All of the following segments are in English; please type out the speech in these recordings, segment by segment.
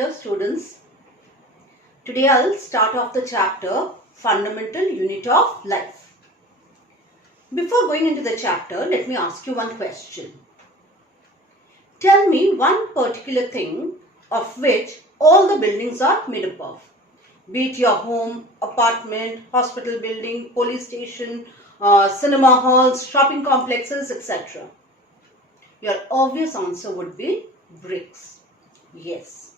Hello students. Today I'll start off the chapter Fundamental Unit of Life. Before going into the chapter, let me ask you one question. Tell me one particular thing of which all the buildings are made up of. Be it your home, apartment, hospital building, police station, cinema halls, shopping complexes, etc. Your obvious answer would be bricks. Yes,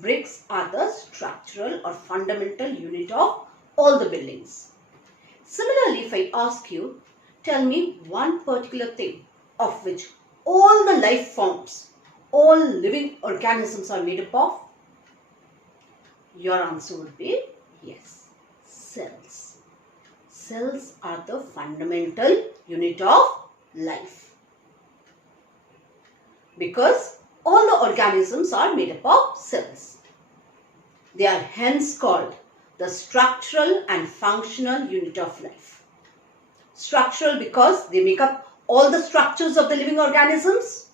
bricks are the structural or fundamental unit of all the buildings. Similarly, if I ask you, tell me one particular thing of which all the life forms, all living organisms are made up of, your answer would be yes, cells. Cells are the fundamental unit of life. Because all the organisms are made up of cells. They are hence called the structural and functional unit of life. Structural because they make up all the structures of the living organisms,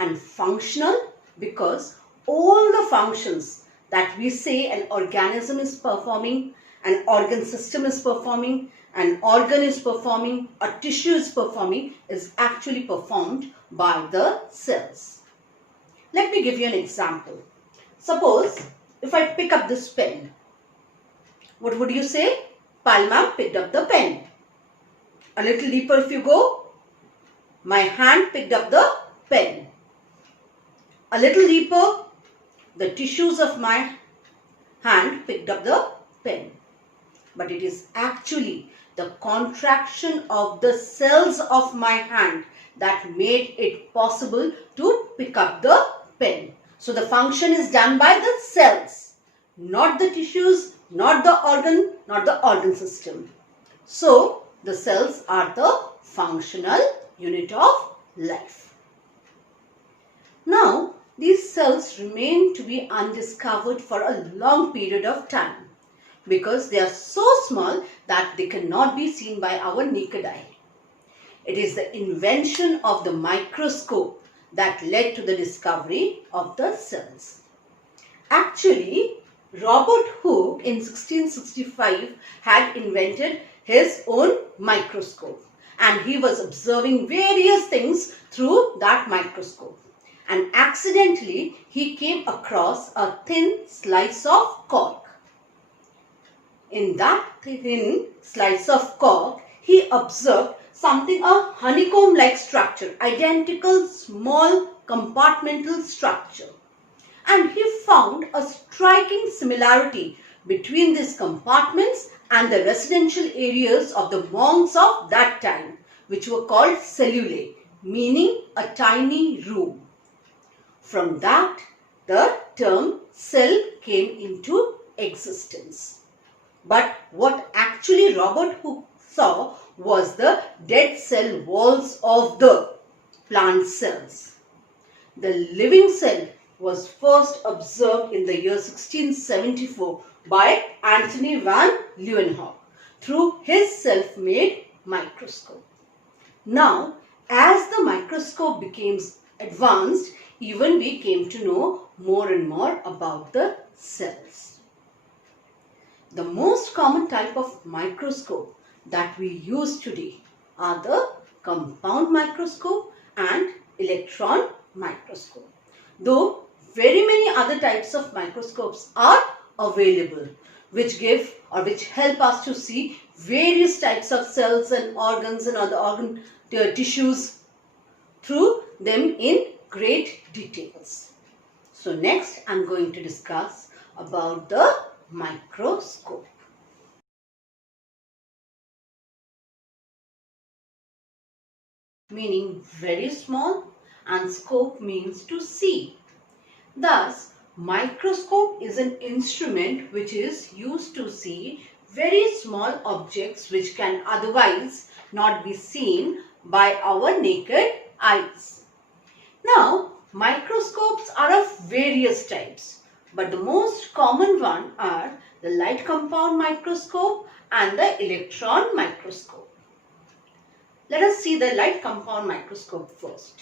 and functional because all the functions that we say an organism is performing, an organ system is performing, an organ is performing, a tissue is performing, is actually performed by the cells. Let me give you an example. Suppose if I pick up this pen, what would you say? Palma picked up the pen. A little deeper if you go, my hand picked up the pen. A little deeper, the tissues of my hand picked up the pen. But it is actually the contraction of the cells of my hand that made it possible to pick up the pen. So the function is done by the cells, not the tissues, not the organ system. So the cells are the functional unit of life. Now these cells remain to be undiscovered for a long period of time because they are so small that they cannot be seen by our naked eye. It is the invention of the microscope that led to the discovery of the cells. Actually, Robert Hooke in 1665 had invented his own microscope, and he was observing various things through that microscope. And accidentally, he came across a thin slice of cork. In that thin slice of cork, he observed something, a honeycomb-like structure, identical small compartmental structure. And he found a striking similarity between these compartments and the residential areas of the monks of that time, which were called cellulae, meaning a tiny room. From that, the term cell came into existence. But what actually Robert Hooke saw was the dead cell walls of the plant cells. The living cell was first observed in the year 1674 by Antony van Leeuwenhoek through his self-made microscope. Now, as the microscope became advanced, even we came to know more and more about the cells. The most common type of microscope that we use today are the compound microscope and electron microscope. Though very many other types of microscopes are available which help us to see various types of cells and organs and other organ tissues through them in great details. So next I am going to discuss about the microscope. Meaning very small, and scope means to see. Thus, microscope is an instrument which is used to see very small objects which can otherwise not be seen by our naked eyes. Now, microscopes are of various types, but the most common one are the light compound microscope and the electron microscope. Let us see the light compound microscope first.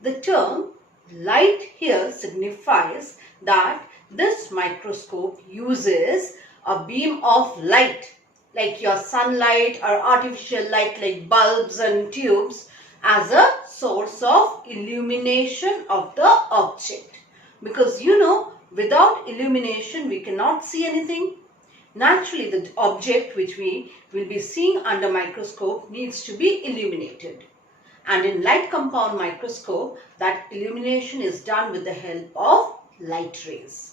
The term light here signifies that This microscope uses a beam of light like your sunlight or artificial light like bulbs and tubes as a source of illumination of the object. Because without illumination we cannot see anything. Naturally, the object which we will be seeing under microscope needs to be illuminated. And in light compound microscope, that illumination is done with the help of light rays.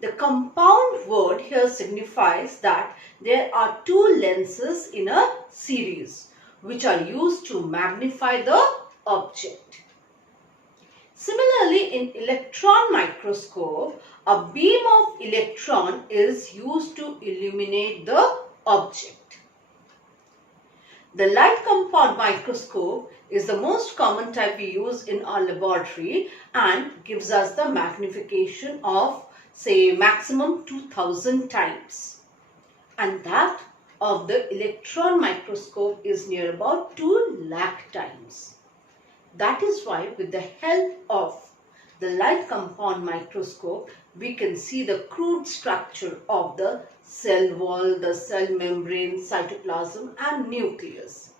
The compound word here signifies that there are two lenses in a series which are used to magnify the object. Similarly, in electron microscope, a beam of electron is used to illuminate the object. The light compound microscope is the most common type we use in our laboratory and gives us the magnification of, say, maximum 2000 times. And that of the electron microscope is near about 2 lakh times. That is why with the help of the light compound microscope, we can see the crude structure of the cell wall, the cell membrane, cytoplasm and nucleus.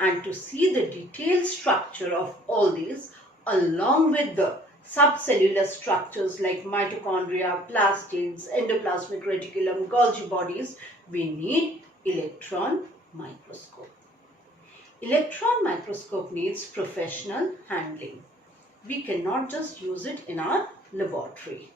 And to see the detailed structure of all these along with the subcellular structures like mitochondria, plastids, endoplasmic reticulum, Golgi bodies, we need electron microscope. Electron microscope needs professional handling. We cannot just use it in our laboratory.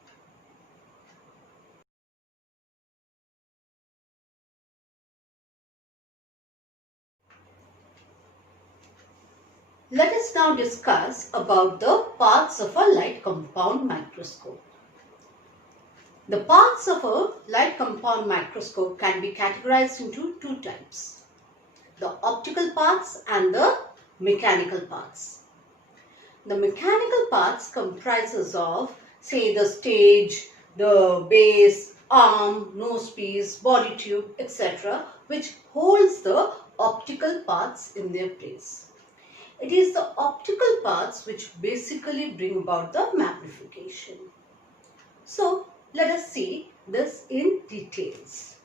Let us now discuss about the parts of a light compound microscope. The parts of a light compound microscope can be categorized into two types: the optical parts and the mechanical parts. The mechanical parts comprises of, say, the stage, the base, arm, nose piece, body tube, etc., which holds the optical parts in their place. It is the optical parts which basically bring about the magnification. So, let us see this in details.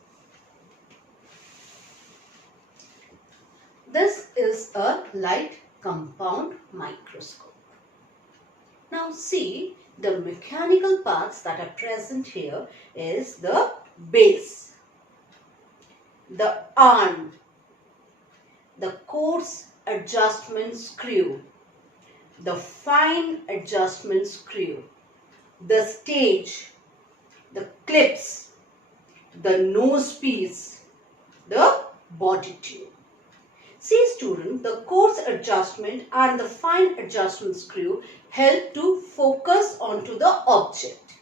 This is a light compound microscope. Now see, the mechanical parts that are present here is the base, the arm, the coarse adjustment screw, the fine adjustment screw, the stage, the clips, the nose piece, the body tube. See student, the coarse adjustment and the fine adjustment screw help to focus onto the object.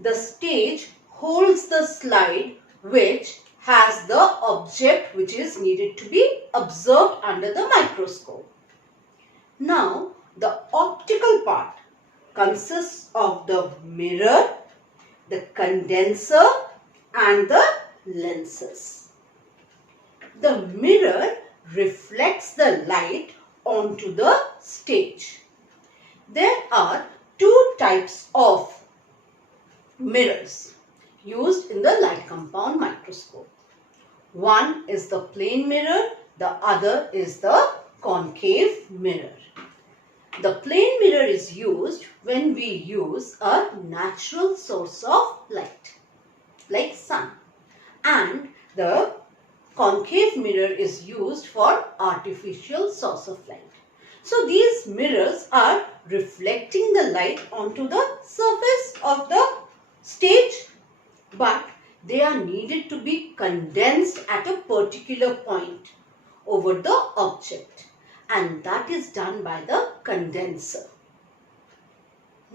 The stage holds the slide which has the object which is needed to be observed under the microscope. Now, the optical part consists of the mirror, the condenser and the lenses. The mirror reflects the light onto the stage. There are two types of mirrors used in the light compound microscope. One is the plane mirror, the other is the concave mirror. The plane mirror is used when we use a natural source of light, like sun, and the concave mirror is used for artificial source of light. So these mirrors are reflecting the light onto the surface of the stage, but they are needed to be condensed at a particular point over the object, and that is done by the condenser.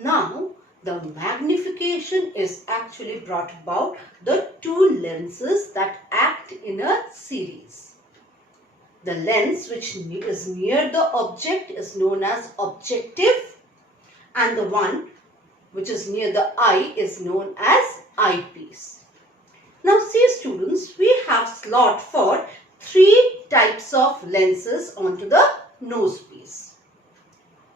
Now, the magnification is actually brought about the two lenses that act in a series. The lens which is near the object is known as objective, and the one which is near the eye is known as eyepiece. Now see students, we have slot for three types of lenses onto the nose piece.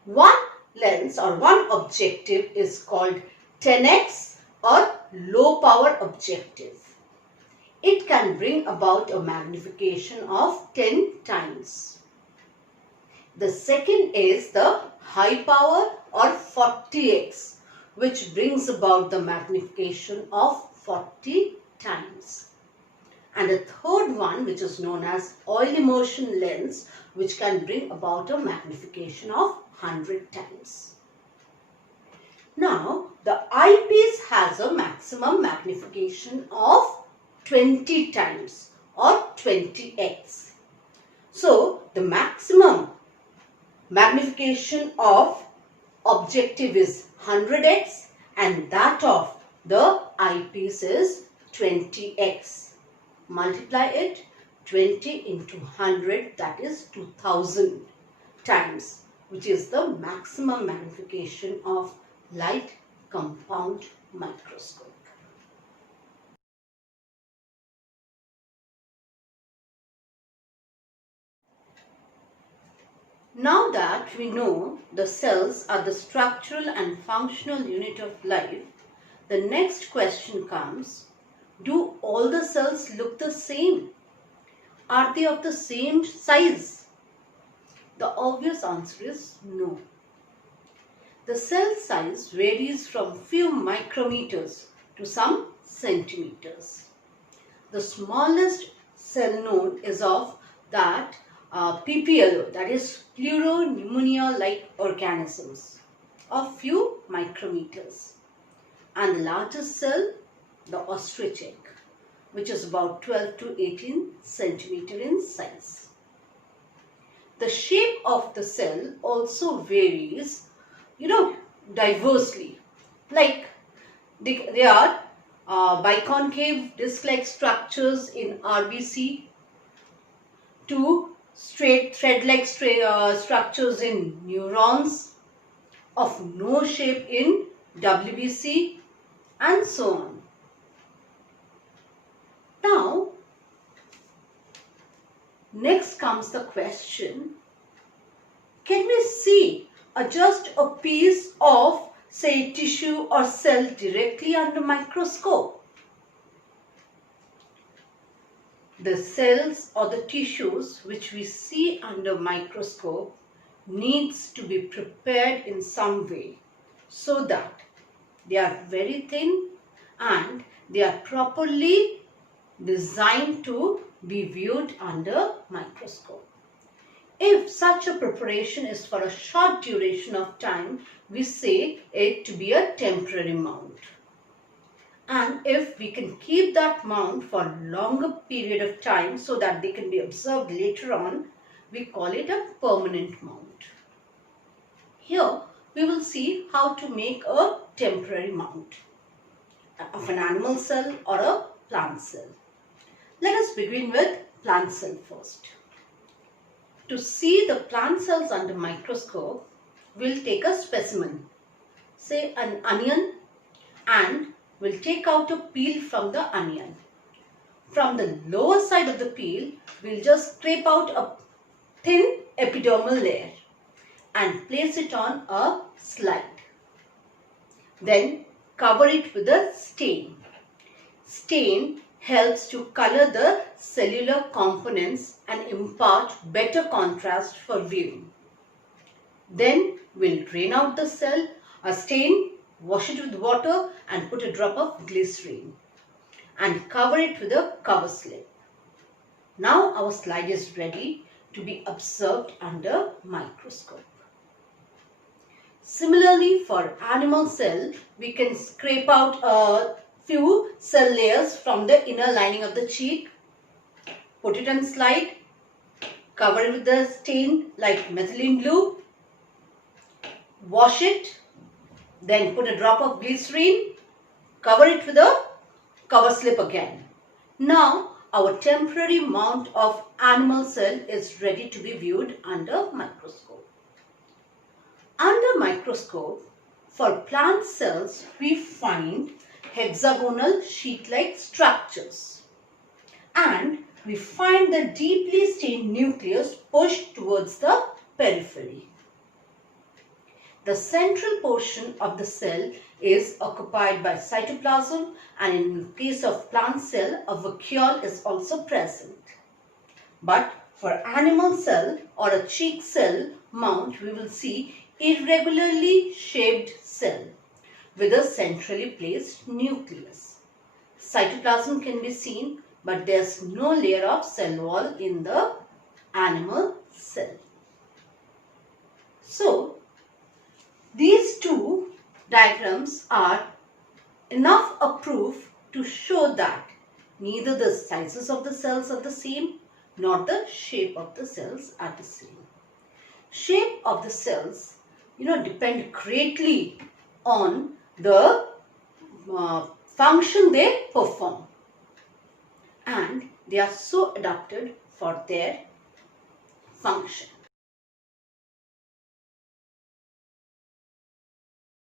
One lens or one objective is called 10x or low power objective. It can bring about a magnification of 10 times. The second is the high power or 40x, which brings about the magnification of 40 times. And the third one, which is known as oil immersion lens, which can bring about a magnification of 100 times. Now, the eyepiece has a maximum magnification of 20 times or 20x. So, the maximum magnification of objective is 100x and that of the eyepiece is 20x. Multiply it, 20 into 100, that is 2000 times, which is the maximum magnification of light compound microscope. Now that we know the cells are the structural and functional unit of life, the next question comes, do all the cells look the same? Are they of the same size? The obvious answer is no. The cell size varies from few micrometers to some centimeters. The smallest cell known is of that PPLO, that is pleuropneumonia-like organisms, of few micrometers. And the largest cell, the ostrich egg, which is about 12 to 18 centimeter in size. The shape of the cell also varies, diversely. Like they are biconcave disc-like structures in RBC to straight thread-like structures in neurons, of no shape in WBC, and so on. Now, next comes the question, can we see just a piece of, say, tissue or cell directly under microscope? The cells or the tissues which we see under microscope needs to be prepared in some way so that they are very thin and they are properly designed to be viewed under microscope. If such a preparation is for a short duration of time, we say it to be a temporary mount. And if we can keep that mount for a longer period of time so that they can be observed later on, we call it a permanent mount. Here we will see how to make a temporary mount of an animal cell or a plant cell. Let us begin with plant cell first. To see the plant cells under microscope, we'll take a specimen, say an onion, and we'll take out a peel from the onion. From the lower side of the peel, we'll just scrape out a thin epidermal layer and place it on a slide. Then cover it with a stain. Stain helps to color the cellular components and impart better contrast for viewing. Then we'll drain out the stain, wash it with water and put a drop of glycerine and cover it with a cover slip. Now our slide is ready to be observed under microscope. Similarly, for animal cell, we can scrape out a few cell layers from the inner lining of the cheek, put it on slide, cover it with the stain like methylene blue, wash it, then put a drop of glycerine, cover it with a cover slip again. Now our temporary mount of animal cell is ready to be viewed under microscope. Under microscope, for plant cells, we find hexagonal sheet-like structures and we find the deeply stained nucleus pushed towards the periphery. The central portion of the cell is occupied by cytoplasm, and in case of plant cell, a vacuole is also present. But for animal cell or a cheek cell mount, we will see irregularly shaped cell with a centrally placed nucleus. Cytoplasm can be seen, but there's no layer of cell wall in the animal cell. So, these two diagrams are enough a proof to show that neither the sizes of the cells are the same nor the shape of the cells are the same. Shape of the cells, depend greatly on the function they perform, and they are so adapted for their function.